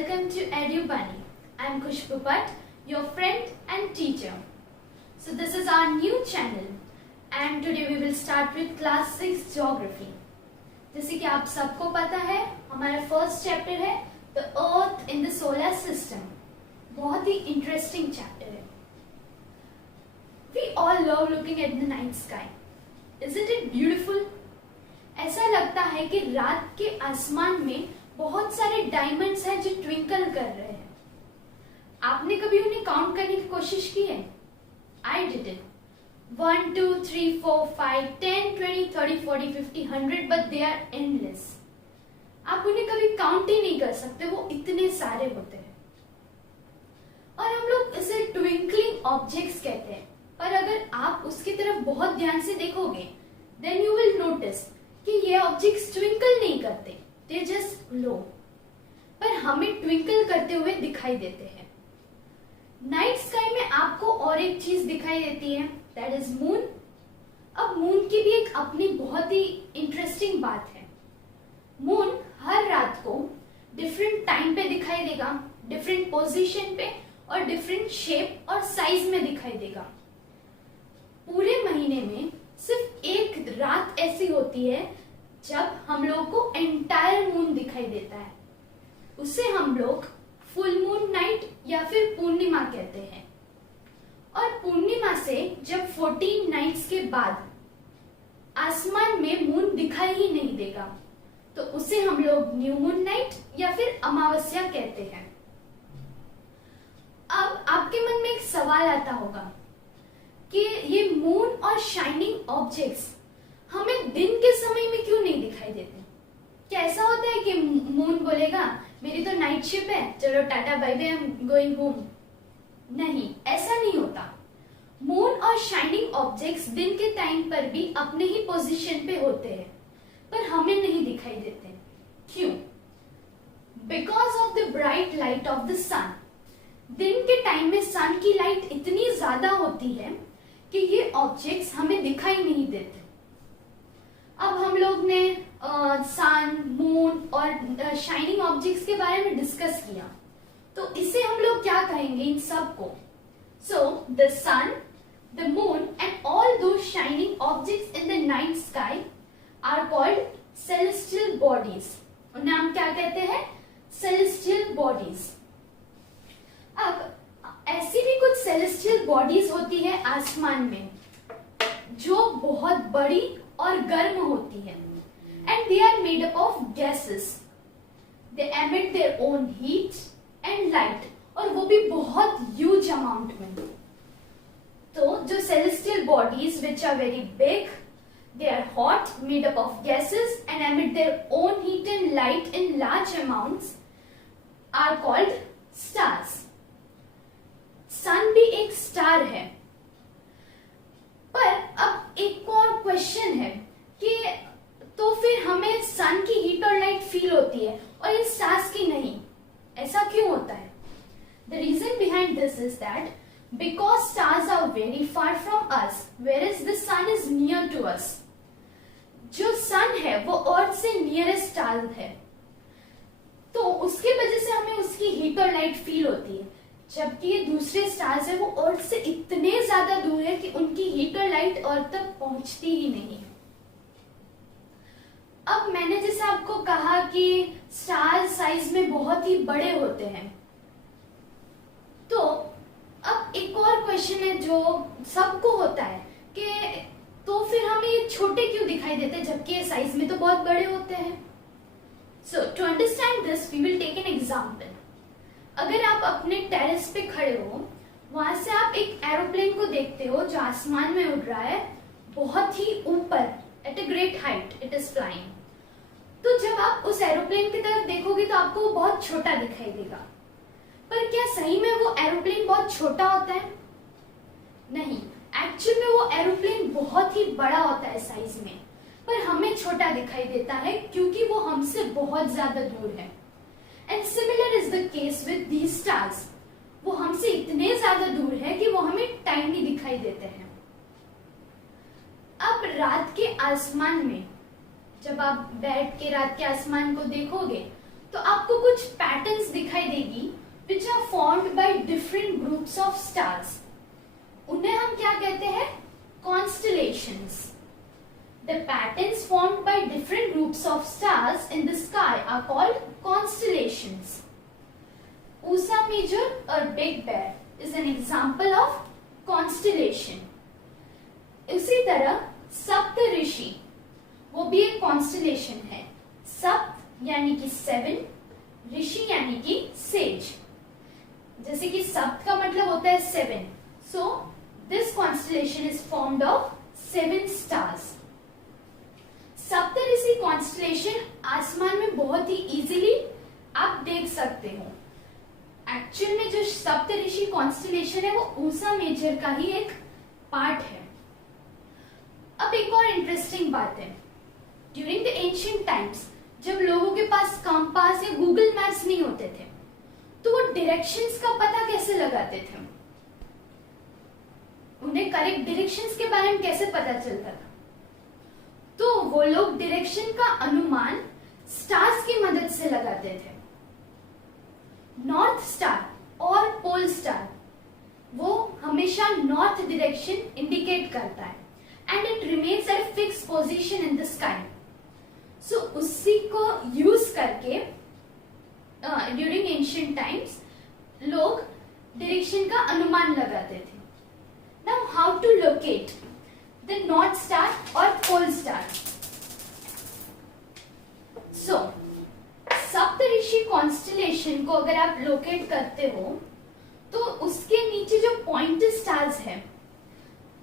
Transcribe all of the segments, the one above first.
welcome to EduBunny. I am Khushbu Bhatt, your friend and teacher. So this is our new channel and today we will start with class 6 geography. जैसे कि आप सबको पता है हमारा first chapter है the earth in the solar system. बहुत ही interesting chapter है. We all love looking at the night sky. Isn't it beautiful? ऐसा लगता है कि रात के आसमान में बहुत सारे डायमंड्स हैं जो ट्विंकल कर रहे हैं. आपने कभी उन्हें काउंट करने की कोशिश की है? I did it. 1, 2, 3, 4, 5, 10, 20, 30, 40, 50, 100 but they are endless. आप उन्हें कभी काउंट ही नहीं कर सकते, वो इतने सारे होते हैं. और हम लोग इसे ट्विंकलिंग ऑब्जेक्ट्स कहते हैं. पर अगर आप उसकी तरफ बहुत ध्यान से देखोगे then you will notice कि ये ऑब्जेक्ट्स ट्विंकल नहीं करते, they just glow. पर हमें ट्विंकल करते हुए दिखाई देते हैं. नाइट स्काई में आपको और एक चीज दिखाई देती है, दैट इज मून. अब मून की भी एक अपनी बहुत ही इंटरेस्टिंग बात है. मून हर रात को डिफरेंट टाइम पे दिखाई देगा, डिफरेंट पोजीशन पे और डिफरेंट शेप और साइज में दिखाई देगा. पूरे महीने में सिर्फ एक रात ऐसी होती है जब हम लोग को एंटायर मून दिखाई देता है. उसे हम लोग फुल मून नाइट या फिर पूर्णिमा कहते हैं. और पूर्णिमा से जब 14 नाइट्स के बाद आसमान में मून दिखाई ही नहीं देगा तो उसे हम लोग न्यू मून नाइट या फिर अमावस्या कहते हैं. अब आपके मन में एक सवाल आता होगा कि ये मून और शाइनिंग ऑब्जेक्ट्स हमें दिन के समय में क्यों नहीं दिखाई देते? क्या ऐसा होता है कि मून बोलेगा मेरी तो नाइट शिप है, चलो tata bye bye, I am going home? नहीं, ऐसा नहीं होता. मून और शाइनिंग ऑब्जेक्ट्स दिन के टाइम पर भी अपने ही पोजीशन पे होते हैं पर हमें नहीं दिखाई देते. क्यों? Because of the bright light of the sun. दिन के टाइम में सन की लाइट इतनी ज्यादा होती है कि ये ऑब्जेक्ट्स हमें दिखाई नहीं देते. अब हम लोग ने सन, मून और शाइनिंग ऑब्जेक्ट्स के बारे में डिस्कस किया, तो इसे हम लोग क्या कहेंगे इन सब को? So the sun, the moon and all those shining objects in the night sky are called celestial bodies. उन्हें हम क्या कहते हैं? Celestial bodies. अब ऐसी भी कुछ सेलेस्टियल बॉडीज होती है आसमान में जो बहुत बड़ी और गर्म होती है. And they are made up of gases. They emit their own heat and light. और वो भी बहुत huge amount में. तो जो celestial bodies which are very big, they are hot, made up of gases and emit their own heat and light in large amounts are called stars. Sun भी एक star है. पर अब एक और क्वेश्चन है कि तो फिर हमें सन की हीट और लाइट फील होती है और इन स्टार्स की नहीं. ऐसा क्यों होता है? The reason behind this is that because stars are very far from us whereas the sun is near to us. जो सन है वो अर्थ से नियरेस्ट स्टार है, तो उसके वजह से हमें उसकी हीट और लाइट फील होती है. जबकि ये दूसरे स्टार्स है वो अर्थ से इतने ज्यादा दूर है कि उनकी हीट और लाइट अर्थ तक पहुंचती ही नहीं है. अब मैंने जैसे आपको कहा कि स्टार साइज में बहुत ही बड़े होते हैं, तो अब एक और क्वेश्चन है जो सबको होता है कि तो फिर हमें ये छोटे क्यों दिखाई देते हैं जबकि ये साइज में तो बहुत बड़े होते हैं. So to understand this we will take an example. अगर आप अपने टेरेस पे खड़े हो, वहां से आप एक एरोप्लेन को देखते हो जो आसमान में उड़ रहा है, बहुत ही ऊपर, at a great height it is flying. तो जब आप उस एरोप्लेन की तरफ देखोगे तो आपको वो बहुत छोटा दिखाई देगा. पर क्या सही में वो एरोप्लेन बहुत छोटा होता है? नहीं, एक्चुअल में वो एरोप्लेन बहुत ही बड़ा होता है साइज में, पर हमें छोटा दिखाई देता है क्योंकि वो हमसे बहुत ज्यादा दूर है. And similar is the case with these stars. वो हमसे इतने ज्यादा दूर है कि वो हमें टाइनी दिखाई देते हैं. अब रात के आसमान में जब आप बैठ के रात के आसमान को देखोगे तो आपको कुछ पैटर्न्स दिखाई देगी which are formed by different groups of stars. उन्हें हम क्या कहते हैं? Constellations. The patterns formed by different groups of stars in the sky are called constellations. Ursa Major or Big Bear is an example of constellation. उसी तरह सप्तऋषि वो भी एक constellation है। सप्त यानी कि 7, ऋषि यानी कि sage। जैसे कि सप्त का मतलब होता है 7, so this constellation is formed of 7 stars. Saptarishi constellation आसमान में बहुत ही इजीली आप देख सकते हो। एक्चुअल में जो सप्तऋषि कॉन्स्टलेशन है वो ऊर्सा मेजर का ही एक पार्ट है। अब एक और इंटरेस्टिंग बात है, ड्यूरिंग द एंशिएंट टाइम्स जब लोगों के पास कंपास या गूगल मैप्स नहीं होते थे तो वो डायरेक्शंस का पता कैसे लगाते थे? उन्हें करेक्ट डायरेक्शंस के बारे में कैसे पता चलता था? तो वो लोग डायरेक्शन का अनुमान स्टार्स की मदद से लगाते थे। नॉर्थ स्टार और पोल स्टार वो हमेशा नॉर्थ डायरेक्शन इंडिकेट करता है and it remains at fixed position in the sky. So उसी को यूज करके ड्यूरिंग एंशिएंट टाइम्स लोग डायरेक्शन का अनुमान लगाते थे। Now how to locate the North Star or Pole Star. So, Saptarishi constellation को अगर आप लोकेट करते हो तो उसके नीचे जो पॉइंटर स्टार्स है,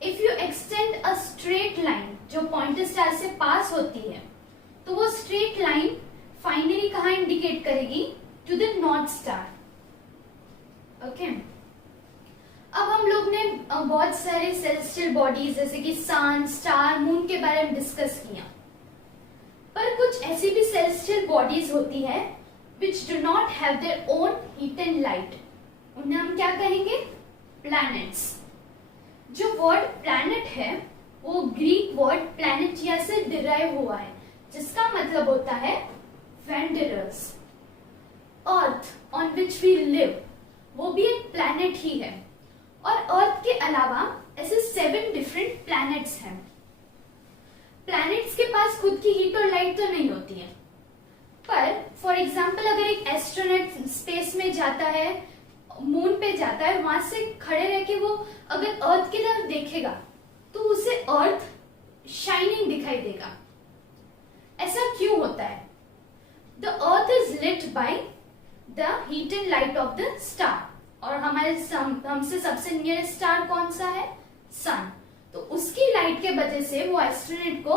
if you extend a straight line जो पॉइंटर स्टार से पास होती है तो वो स्ट्रेट लाइन फाइनली कहाँ इंडिकेट करेगी? To the north star. Okay, अब हम लोग ने बहुत सारे सेलेस्टियल बॉडीज जैसे कि सन, स्टार, मून के बारे में डिस्कस किया, पर कुछ ऐसी भी सेलेस्टियल बॉडीज होती है which do not have their own heat and light. उन्हें हम क्या कहेंगे? प्लैनेट्स। जो वर्ड प्लैनेट है वो ग्रीक वर्ड प्लैनेटिया से डिराइव हुआ है जिसका मतलब होता है wanderers. Earth on which we live वो भी एक प्लैनेट ही है और अर्थ के अलावा ऐसे 7 डिफरेंट प्लैनेट्स हैं। प्लैनेट्स के पास खुद की हीट और लाइट तो नहीं होती है, पर फॉर एग्जांपल अगर एक एस्ट्रोनॉट स्पेस में जाता है, मून पे जाता है, वहां से खड़े रह के वो अगर अर्थ की तरफ देखेगा तो उसे अर्थ शाइनिंग दिखाई देगा। ऐसा क्यों होता है? The earth is lit by the heat and light of the star, और हमसे सबसे नियरेस्ट स्टार कौन सा है? सन। तो उसकी लाइट के वजह से वो एस्ट्रोनॉट को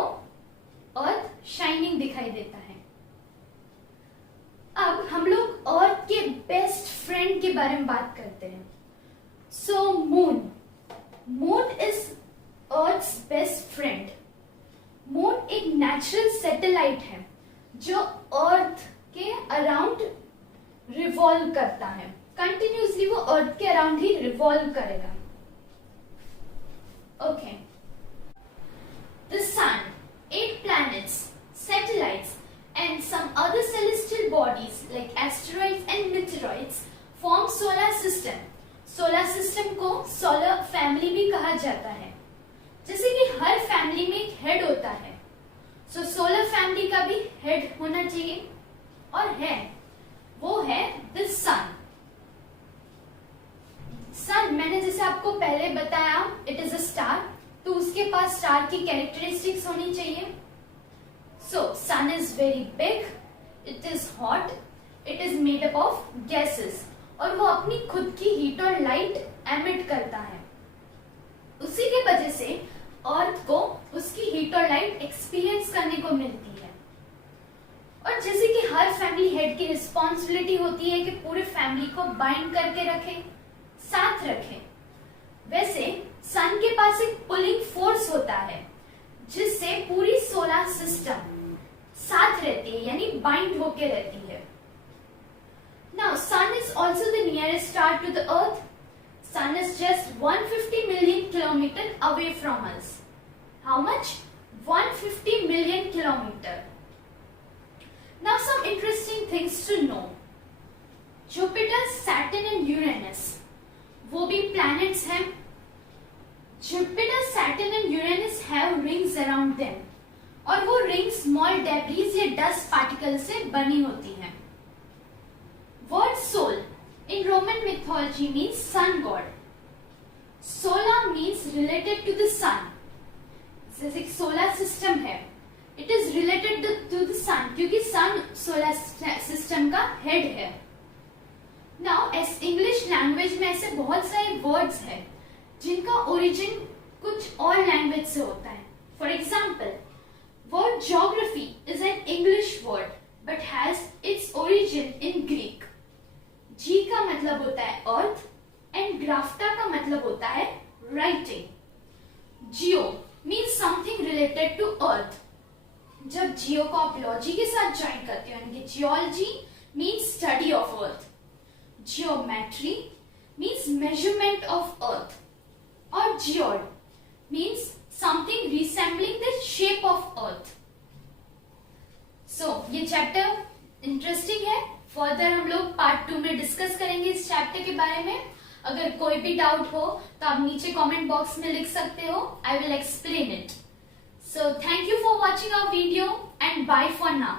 अर्थ शाइनिंग दिखाई देता है। अब हम लोग अर्थ के बेस्ट फ्रेंड के बारे में बात करते हैं। So moon. Moon is earth's best friend. Moon एक नेचुरल सैटेलाइट है जो अर्थ के अराउंड रिवॉल्व करता है। कंटिन्यूसली वो अर्थ के अराउंड ही रिवॉल्व करेगा। Okay, the sun, 8 planets, satellites and some other celestial bodies like asteroids and meteoroids form solar system. Solar system को सोलर फैमिली भी कहा जाता है। जैसे कि हर फैमिली में एक हेड होता है, सो सोलर फैमिली का भी हेड होना चाहिए, और है वो है द सन। सन मैंने जैसे आपको पहले बताया इट इज अ स्टार, तो उसके पास स्टार की कैरेक्टरिस्टिक्स होनी चाहिए। So sun is very big, it is hot, it is made up of gases, और वो अपनी खुद की हीट और लाइट एमिट करता है। उसी के वजह से अर्थ को उसकी हीट और लाइट एक्सपीरियंस करने को मिलती है। और जैसे कि हर फैमिली हेड की रिस्पॉन्सिबिलिटी होती है कि पूरे फैमिली को बाइंड करके रखे, साथ रखे, वैसे सन के पास एक पुलिंग फोर्स होता है जिससे पूरी सोलर सिस्टम साथ रहती है, यानी बाइंड होके रहती है। Now, Sun is also the nearest star to the Earth. Sun is just 150 million kilometer away from us. How much? 150 million kilometer. Now, some interesting things to know. Jupiter, Saturn and Uranus वो भी planets हैं. Jupiter, Saturn and Uranus have rings around them और वो rings small debris या dust particles से बनी होती हैं. Word soul in Roman mythology means sun god. Solar means related to the sun. जैसे सोलर सिस्टम है, it is related to the sun क्योंकि सन सोलर सिस्टम का हेड है. नाउ एस इंग्लिश लैंग्वेज में ऐसे बहुत सारे वर्ड्स हैं जिनका ओरिजिन कुछ और लैंग्वेज से होता है. For example, word geography is an English word but has its origin in Greek. जी का मतलब होता है अर्थ एंड ग्राफ्टा का मतलब होता है writing. Jio means something related to earth. जब जियो को आप लॉजी के साथ ज्वाइन करते हो यानी कि geology means study of earth. Geometry means measurement of earth. और geode means something resembling the shape of earth. So ये चैप्टर इंटरेस्टिंग है. फर्दर हम लोग पार्ट 2 में डिस्कस करेंगे इस चैप्टर के बारे में. अगर कोई भी डाउट हो तो आप नीचे कमेंट बॉक्स में लिख सकते हो. I will explain it. So thank you for watching our video and bye for now.